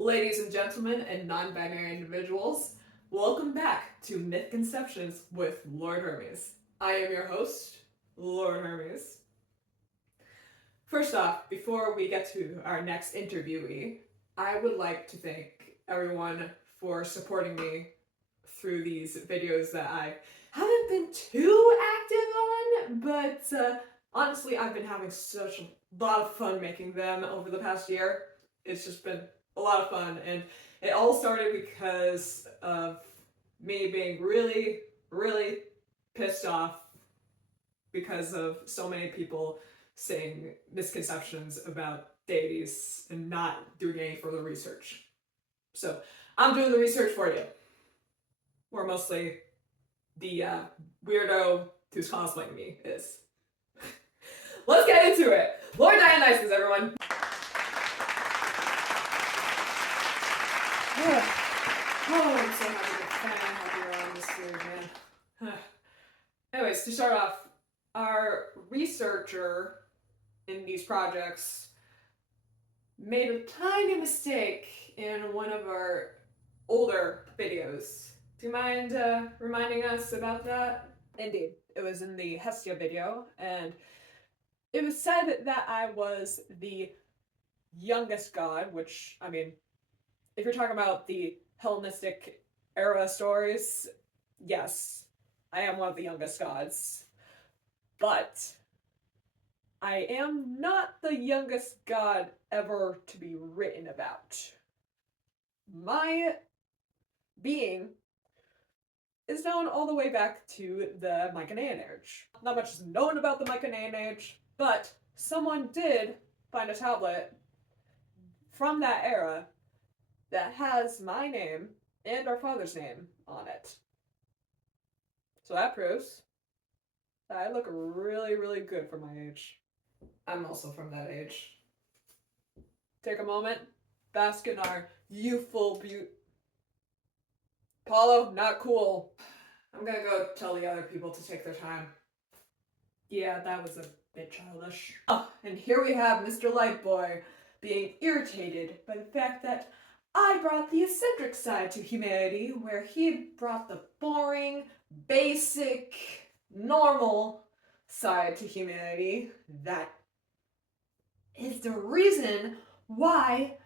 Ladies and gentlemen and non-binary individuals, welcome back to Misconceptions with Lord Hermes. I am your host, Lord Hermes. First off, before we get to our next interviewee, I would like to thank everyone for supporting me through these videos that I haven't been too active on, but honestly, I've been having such a lot of fun making them over the past year. It's just been a lot of fun, and it all started because of me being really, really pissed off because of so many people saying misconceptions about deities and not doing any further research. So I'm doing the research for you. Or mostly the weirdo who's cosplaying me is. Let's get into it. Lord Dionysus, everyone. Oh, I'm so happy you're on this series, man. Anyways, to start off, our researcher in these projects made a tiny mistake in one of our older videos. Do you mind reminding us about that? Indeed, it was in the Hestia video, and it was said that I was the youngest god, which, I mean, if you're talking about the Hellenistic era stories, yes, I am one of the youngest gods. But I am not the youngest god ever to be written about. My being is known all the way back to the Mycenaean Age. Not much is known about the Mycenaean Age, but someone did find a tablet from that era that has my name and our father's name on it. So that proves that I look really, really good for my age. I'm also from that age. Take a moment, bask in our youthful beauty. Apollo, not cool. I'm gonna go tell the other people to take their time. Yeah, that was a bit childish. Oh, and here we have Mr. Lightboy being irritated by the fact that I brought the eccentric side to humanity, where he brought the boring, basic, normal side to humanity. That is the reason why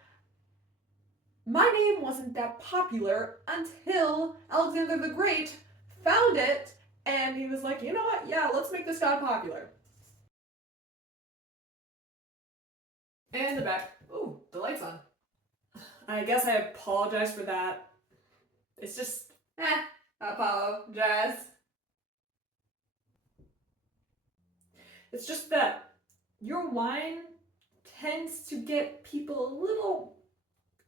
my name wasn't that popular until Alexander the Great found it, and he was like, you know what, yeah, let's make this god popular. And the back. Ooh, the light's on. I guess I apologize for that. It's just, apologize. It's just that your wine tends to get people a little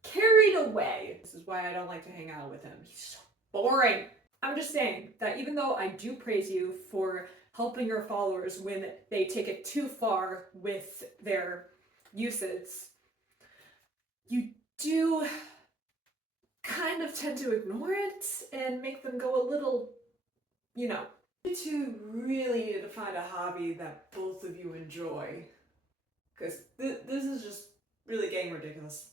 carried away. This is why I don't like to hang out with him. He's so boring. I'm just saying that even though I do praise you for helping your followers when they take it too far with their usage, you do kind of tend to ignore it and make them go a little, you know. You two really need to find a hobby that both of you enjoy. Because this is just really getting ridiculous.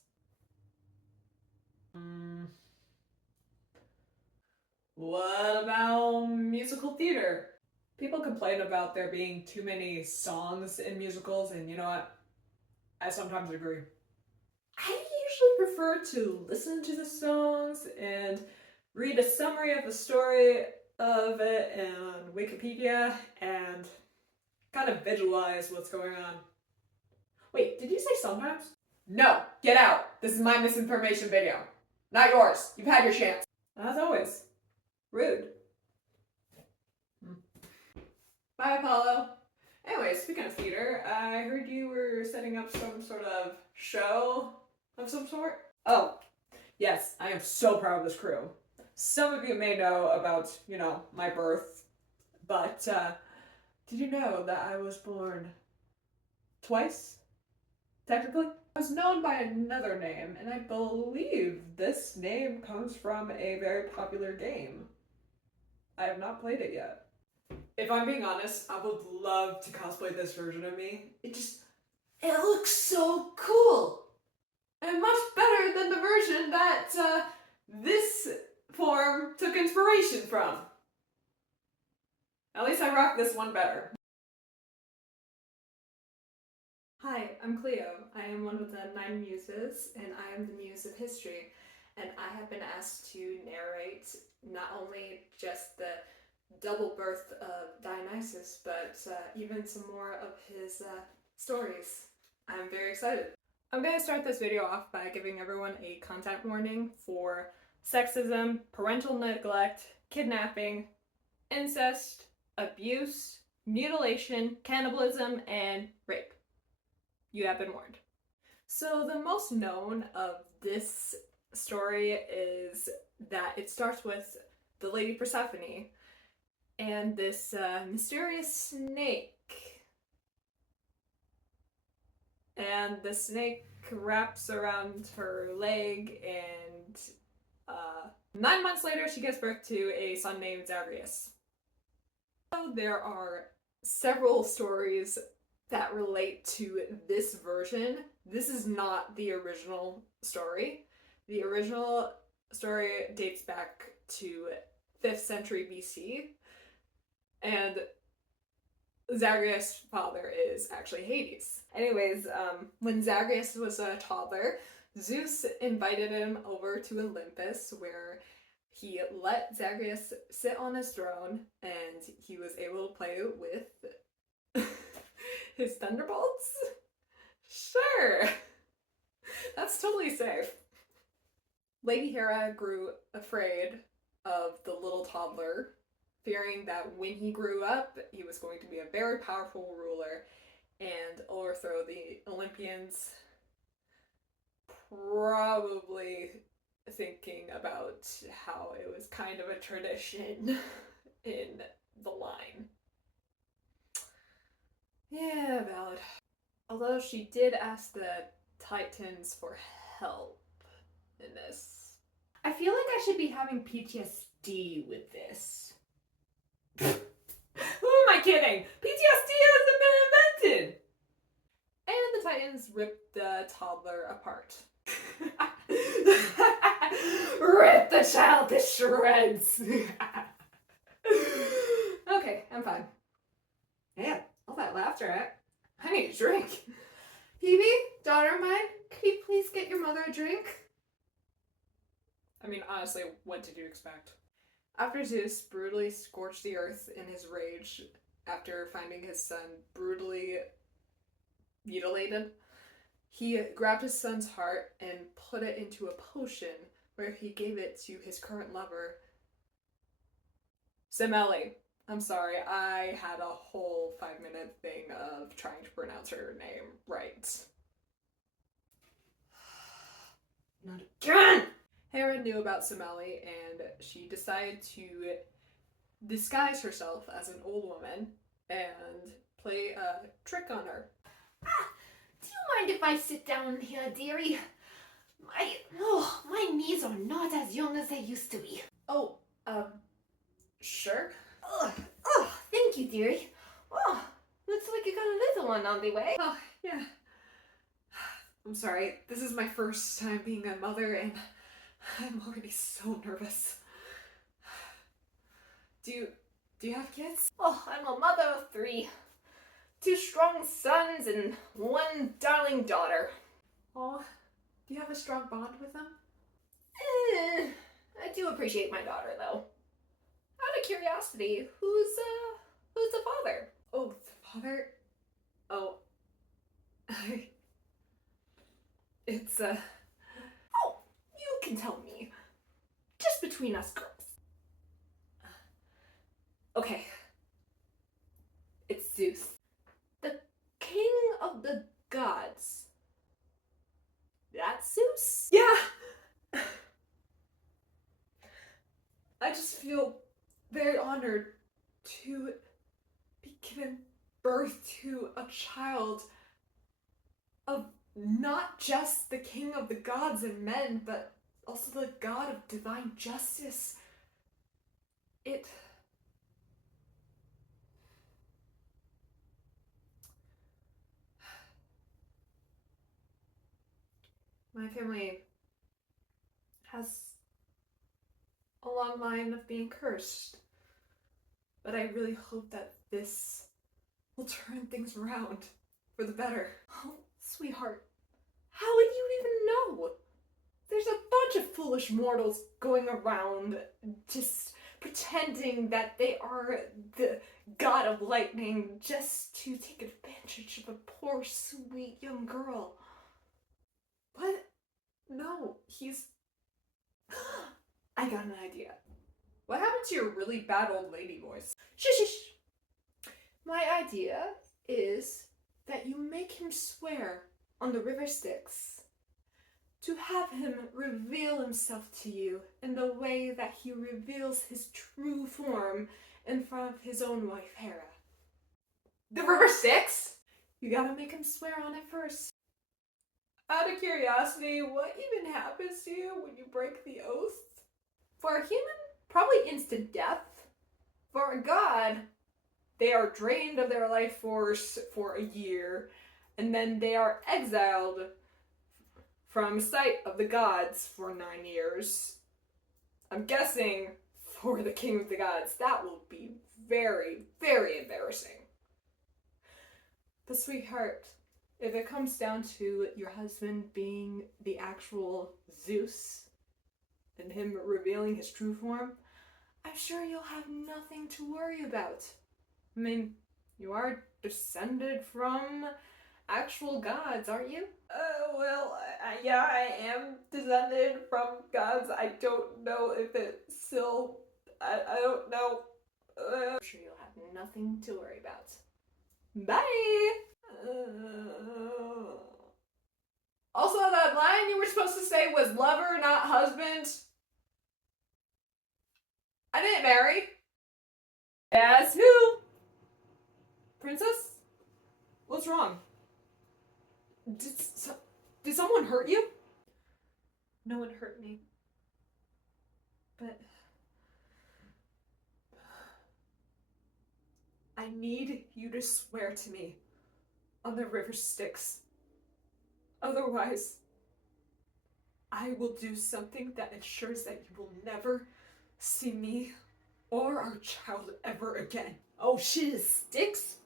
What about musical theater? People complain about there being too many songs in musicals, and you know what? I sometimes agree. I usually prefer to listen to the songs and read a summary of the story of it on Wikipedia and kind of visualize what's going on. Wait, did you say sometimes? No, get out. This is my misinformation video. Not yours. You've had your chance. As always, rude. Bye, Apollo. Anyway, speaking of theater, I heard you were setting up some sort of show of some sort. Oh, yes, I am so proud of this crew. Some of you may know about, my birth, but did you know that I was born twice? Technically? I was known by another name, and I believe this name comes from a very popular game. I have not played it yet. If I'm being honest, I would love to cosplay this version of me. It looks so cool! and much better than the version that this form took inspiration from. At least I rock this one better. Hi, I'm Cleo. I am one of the 9 muses, and I am the muse of history. And I have been asked to narrate not only just the double birth of Dionysus, but even some more of his stories. I'm very excited. I'm going to start this video off by giving everyone a content warning for sexism, parental neglect, kidnapping, incest, abuse, mutilation, cannibalism, and rape. You have been warned. So the most known of this story is that it starts with the Lady Persephone and this mysterious snake. And the snake wraps around her leg, and 9 months later she gives birth to a son named Zagreus. So there are several stories that relate to this version. This is not the original story. The original story dates back to 5th century BC, and Zagreus' father is actually Hades. Anyways, when Zagreus was a toddler, Zeus invited him over to Olympus, where he let Zagreus sit on his throne, and he was able to play with his thunderbolts? Sure! That's totally safe. Lady Hera grew afraid of the little toddler, fearing that when he grew up, he was going to be a very powerful ruler and overthrow the Olympians, probably thinking about how it was kind of a tradition in the line. Yeah, valid. Although she did ask the Titans for help in this. I feel like I should be having PTSD with this. Who am I kidding? PTSD hasn't been invented! And the Titans ripped the toddler apart. Rip the child to shreds! Okay, I'm fine. Man, all that laughter, I need a drink. Phoebe, daughter of mine, could you please get your mother a drink? I mean, honestly, what did you expect? After Zeus brutally scorched the earth in his rage after finding his son brutally mutilated, he grabbed his son's heart and put it into a potion where he gave it to his current lover, Semele. I'm sorry, I had a whole 5-minute thing of trying to pronounce her name right. Not again! Hera knew about Semele, and she decided to disguise herself as an old woman and play a trick on her. Do you mind if I sit down here, dearie? My knees are not as young as they used to be. Oh, sure. Thank you, dearie. Oh, looks like you got a little one on the way. Oh, yeah. I'm sorry, this is my first time being a mother, and I'm already so nervous. Do you have kids? Oh, I'm a mother of 3. 2 strong sons and 1 darling daughter. Oh, do you have a strong bond with them? I do appreciate my daughter, though. Out of curiosity, who's the father? Oh, the father? Oh, it's, Oh, you can tell me. Just between us girls. okay. It's Zeus. The king of the gods. That's Zeus? Yeah! I just feel very honored to be given birth to a child of not just the king of the gods and men, but also the god of divine justice. My family has a long line of being cursed, but I really hope that this will turn things around for the better. Oh, sweetheart, how would you even know? There's a bunch of foolish mortals going around just pretending that they are the god of lightning just to take advantage of a poor, sweet young girl. What? No, he's. I got an idea. What happened to your really bad old lady voice? Shush, shush. My idea is that you make him swear on the river Styx to have him reveal himself to you in the way that he reveals his true form in front of his own wife, Hera. The River Styx? You gotta make him swear on it first. Out of curiosity, what even happens to you when you break the oath? For a human, probably instant death. For a god, they are drained of their life force for a year, and then they are exiled from sight of the gods for 9 years. I'm guessing for the king of the gods, that will be very, very embarrassing. But sweetheart, if it comes down to your husband being the actual Zeus and him revealing his true form, I'm sure you'll have nothing to worry about. I mean, you are descended from actual gods, aren't you? Yeah, I am descended from gods. I don't know if it's still. I don't know. I'm sure you'll have nothing to worry about. Bye! Also, that line you were supposed to say was lover, not husband. I didn't marry. As who? Princess? What's wrong? Did someone hurt you? No one hurt me. But I need you to swear to me on the river Styx. Otherwise, I will do something that ensures that you will never see me or our child ever again. oh shit, is Styx?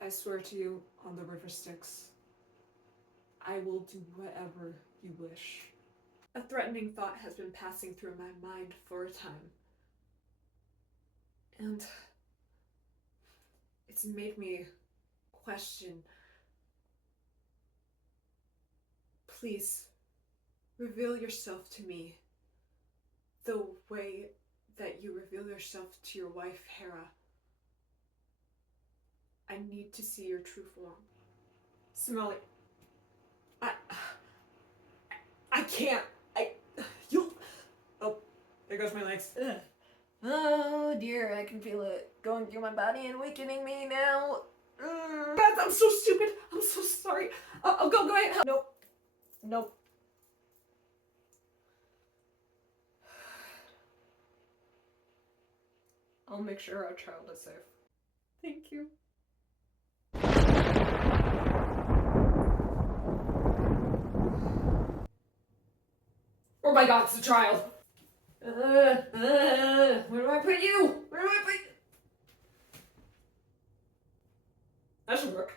I swear to you on the river Styx, I will do whatever you wish. A threatening thought has been passing through my mind for a time. And it's made me question. Please, reveal yourself to me the way that you reveal yourself to your wife, Hera. I need to see your true form. Smelly. I can't. You'll. Oh, there goes my legs. Ugh. Oh dear, I can feel it going through my body and weakening me now. Beth, I'm so stupid. I'm so sorry. I'll go ahead. Nope. Nope. I'll make sure our child is safe. Thank you. Oh my god, it's a child. Where do I put you? Where do I put you? That should work.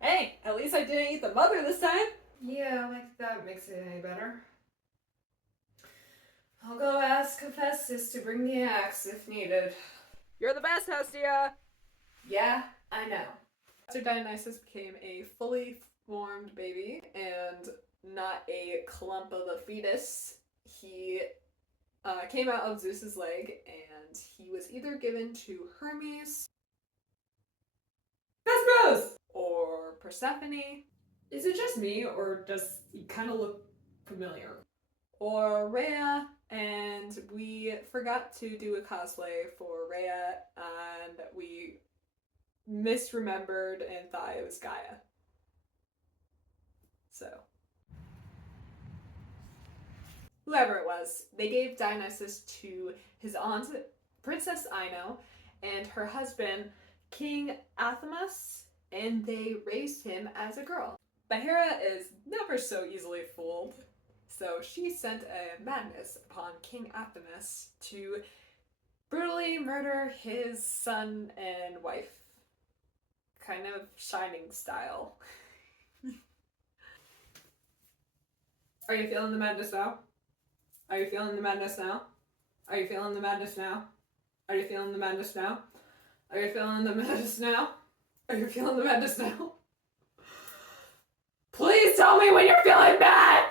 Hey, at least I didn't eat the mother this time. Yeah, like that makes it any better. I'll go ask Hephaestus to bring the axe if needed. You're the best, Hestia. Yeah, I know. After Dionysus became a fully formed baby and not a clump of a fetus, he came out of Zeus's leg, and he was either given to Hermes, Thespros, or Persephone. Is it just me, or does he kind of look familiar? Or Rhea, and we forgot to do a cosplay for Rhea, and we misremembered and thought it was Gaia. So, whoever it was, they gave Dionysus to his aunt, Princess Ino, and her husband, King Athamas, and they raised him as a girl. But Hera is never so easily fooled, so she sent a madness upon King Athamas to brutally murder his son and wife. Kind of Shining style. Are you feeling the madness now? Are you feeling the madness now? Are you feeling the madness now? Are you feeling the madness now? Are you feeling the madness now? Are you feeling the madness now? Please tell me when you're feeling bad!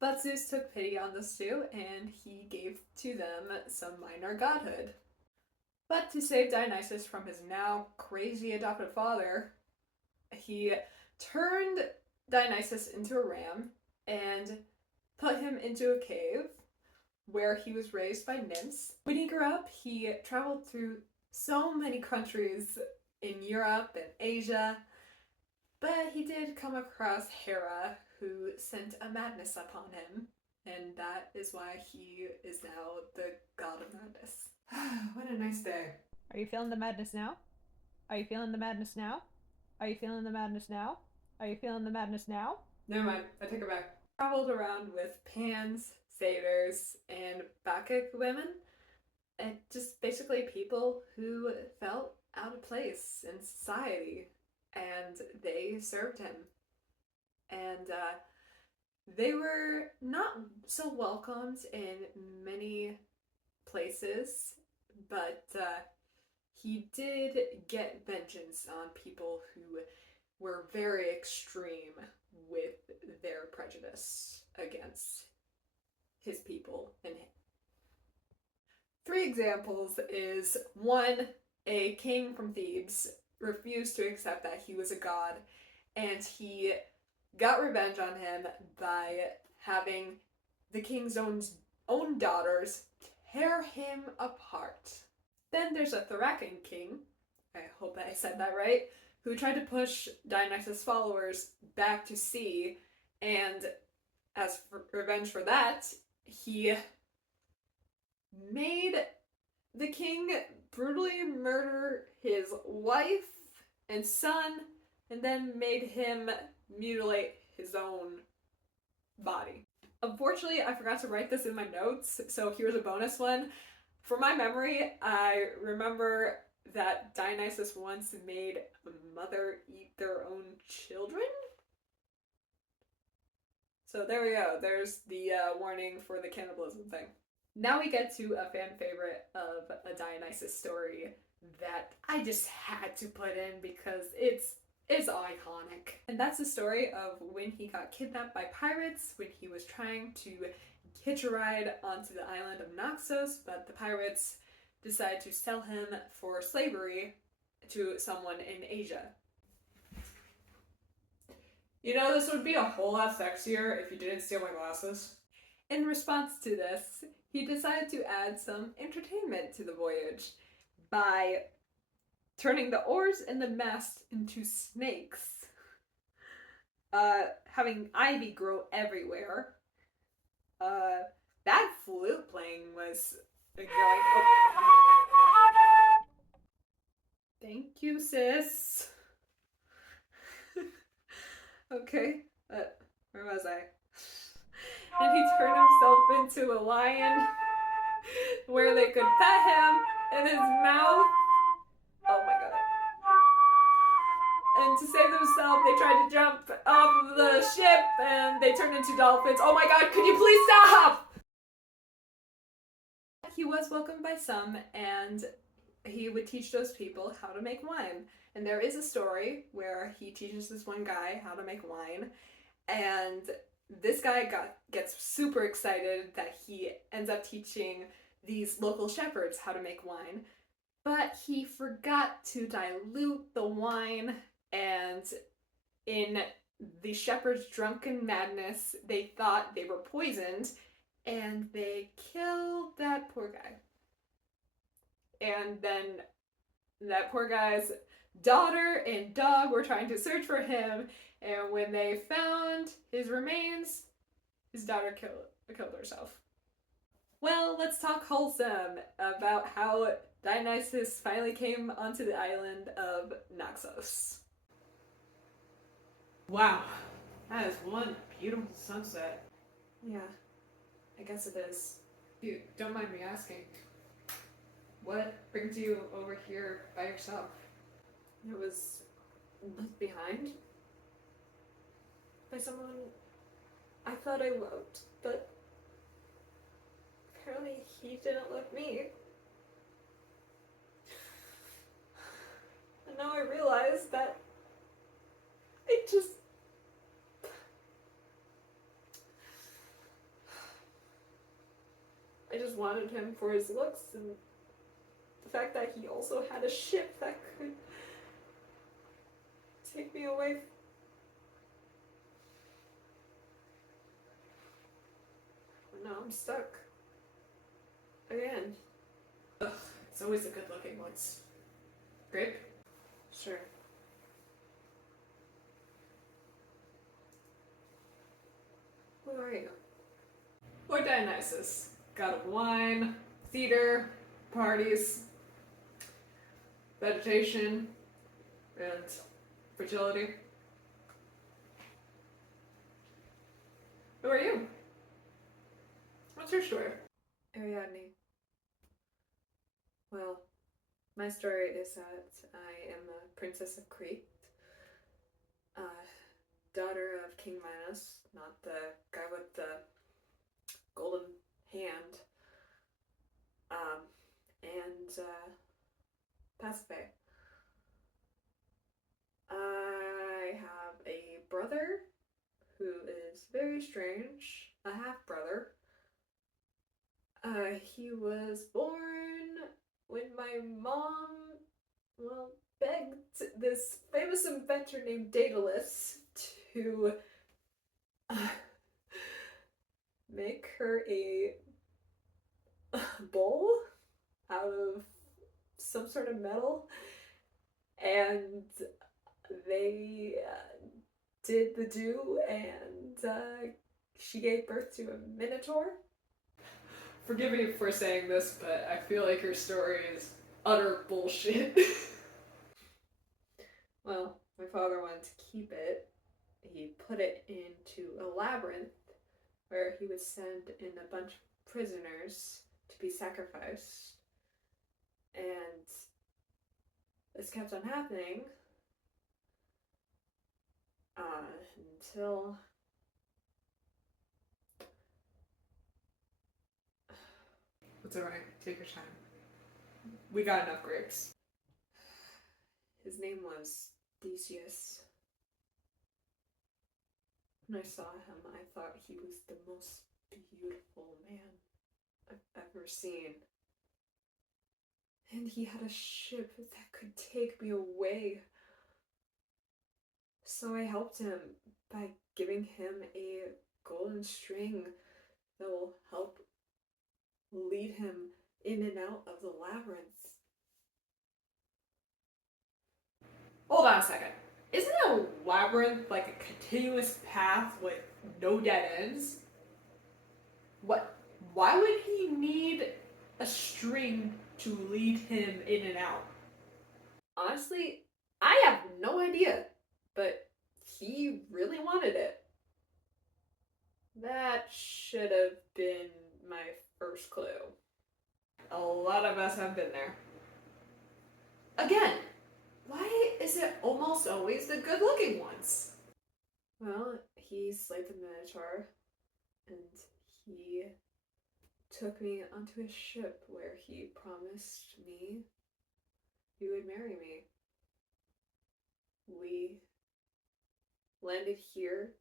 But Zeus took pity on this too, and he gave to them some minor godhood. But to save Dionysus from his now crazy adopted father, he turned Dionysus into a ram and put him into a cave where he was raised by nymphs. When he grew up, he traveled through so many countries in Europe and Asia, but he did come across Hera, who sent a madness upon him, and that is why he is now the god of madness. What a nice day. Are you feeling the madness now? Are you feeling the madness now? Are you feeling the madness now? Are you feeling the madness now? Never mind, I take it back. Traveled around with pans, satyrs, and Bacchic women, and just basically people who felt out of place in society, and they served him. And they were not so welcomed in many places, but he did get vengeance on people who were very extreme with their prejudice against his people and him. 3 examples is 1, a king from Thebes refused to accept that he was a god, and he got revenge on him by having the king's own daughters tear him apart. Then there's a Thracian king, I hope I said that right, who tried to push Dionysus' followers back to sea, and as for revenge for that, he made the king brutally murder his wife and son, and then made him mutilate his own body. Unfortunately, I forgot to write this in my notes, so here's a bonus one. For my memory, I remember that Dionysus once made a mother eat their own children? So there we go. There's the warning for the cannibalism thing. Now we get to a fan favorite of a Dionysus story that I just had to put in because it's iconic. And that's the story of when he got kidnapped by pirates when he was trying to hitch a ride onto the island of Naxos, but the pirates decided to sell him for slavery to someone in Asia. You know, this would be a whole lot sexier if you didn't steal my glasses. In response to this, he decided to add some entertainment to the voyage by turning the oars and the mast into snakes, having ivy grow everywhere. That flute playing was going. Oh. Thank you, sis. Okay, where was I? And he turned himself into a lion where they could pet him in his mouth. Oh my god. And to save themselves, they tried to jump off of the ship and they turned into dolphins. Oh my god, could you please stop? He was welcomed by some, and he would teach those people how to make wine. And there is a story where he teaches this one guy how to make wine, and this guy gets super excited that he ends up teaching these local shepherds how to make wine, but he forgot to dilute the wine, and in the shepherds' drunken madness, they thought they were poisoned, and they killed that poor guy. And then that poor guy's daughter and dog were trying to search for him, And when they found his remains, his daughter killed herself. Well, let's talk wholesome about how Dionysus finally came onto the island of Naxos. Wow, that is one beautiful sunset. Yeah, I guess it is. If you don't mind me asking, what brings you over here by yourself? It was left behind by someone I thought I loved, but apparently he didn't love me. And now I realize that I just wanted him for his looks and the fact that he also had a ship that could take me away. But now I'm stuck. Again. It's always the good looking ones. Grape? Sure. Who are you? Or Dionysus. God of wine, theater, parties, vegetation, and fertility. Who are you? What's your story? Ariadne. Well, my story is that I am a princess of Crete, daughter of King Minos, not the guy with the golden hand, and Pasiphae. I have a brother who is very strange, a half brother. He was born when my mom, well, begged this famous inventor named Daedalus to make her a bowl out of some sort of metal, and they did the do, and she gave birth to a minotaur. Forgive me for saying this, but I feel like your story is utter bullshit. Well, my father wanted to keep it. He put it into a labyrinth where he would send in a bunch of prisoners to be sacrificed. And this kept on happening until It's alright, take your time. We got enough grapes. his name was Theseus. When I saw him, I thought he was the most beautiful man I've ever seen. And he had a ship that could take me away. So I helped him by giving him a golden string that will help lead him in and out of the labyrinth. Hold on a second. Isn't a labyrinth like a continuous path with no dead ends? What? Why would he need a string to lead him in and out? Honestly, I have no idea, but he really wanted it. That should have been my first clue. A lot of us have been there. Again, why is it almost always the good looking ones? Well, he slayed the Minotaur, and he took me onto his ship where he promised me he would marry me. We landed here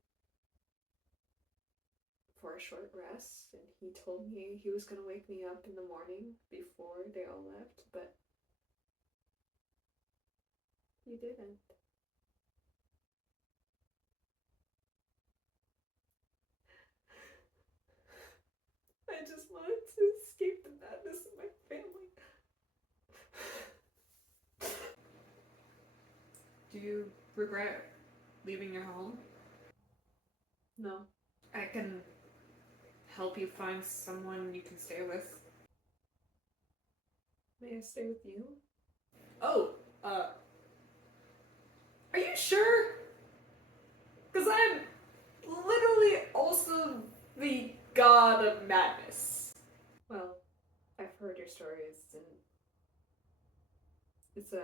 for a short rest, and he told me he was going to wake me up in the morning before they all left, but he didn't. I just wanted to escape the madness of my family. Do you regret leaving your home? No. I can help you find someone you can stay with. May I stay with you? Oh, are you sure? Because I'm literally also the god of madness. Well, I've heard your stories, and it's a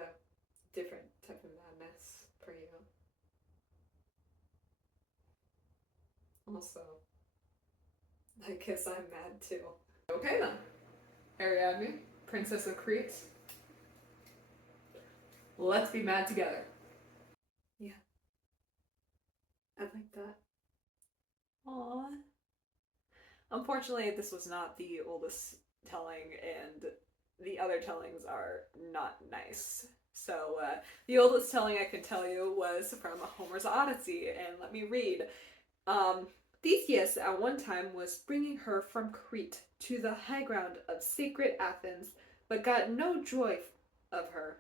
different type of madness for you. Also, I guess I'm mad too. Okay then. Ariadne, Princess of Crete. Let's be mad together. Yeah. I like that. Aww. Unfortunately, this was not the oldest telling, and the other tellings are not nice. So, the oldest telling I could tell you was from Homer's Odyssey, and let me read. Theseus at one time was bringing her from Crete to the high ground of sacred Athens, but got no joy of her,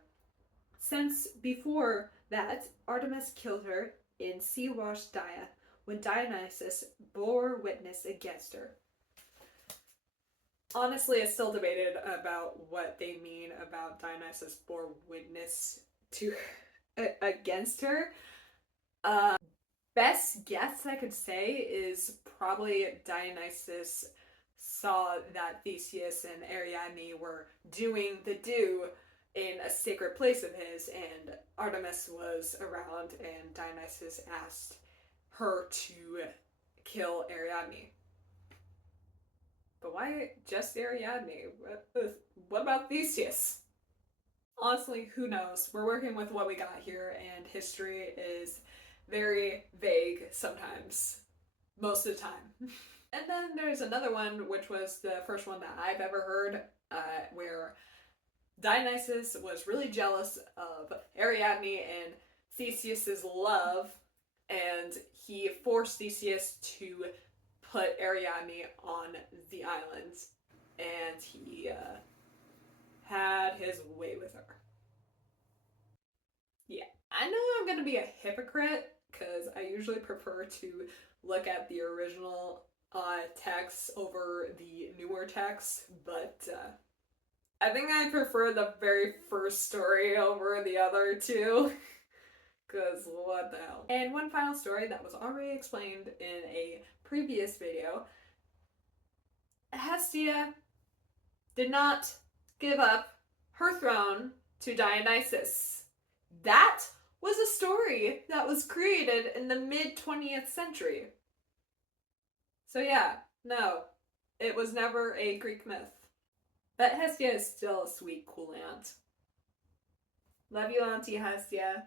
since before that Artemis killed her in sea-washed Dia when Dionysus bore witness against her. Honestly, it's still debated about what they mean about Dionysus bore witness to against her. Best guess I could say is probably Dionysus saw that Theseus and Ariadne were doing the do in a sacred place of his, and Artemis was around, and Dionysus asked her to kill Ariadne. But why just Ariadne? What about Theseus? Honestly, who knows? We're working with what we got here, and history is very vague sometimes. Most of the time. And then there's another one, which was the first one that I've ever heard, where Dionysus was really jealous of Ariadne and Theseus's love, and he forced Theseus to put Ariadne on the island, and he had his way with her. Yeah, I know I'm gonna be a hypocrite because I usually prefer to look at the original text over the newer text, but I think I prefer the very first story over the other two. Because what the hell? And one final story that was already explained in a previous video. Hestia did not give up her throne to Dionysus. That was a story that was created in the mid 20th century. So yeah, no, it was never a Greek myth. But Hestia is still a sweet, cool aunt. Love you, Auntie Hestia.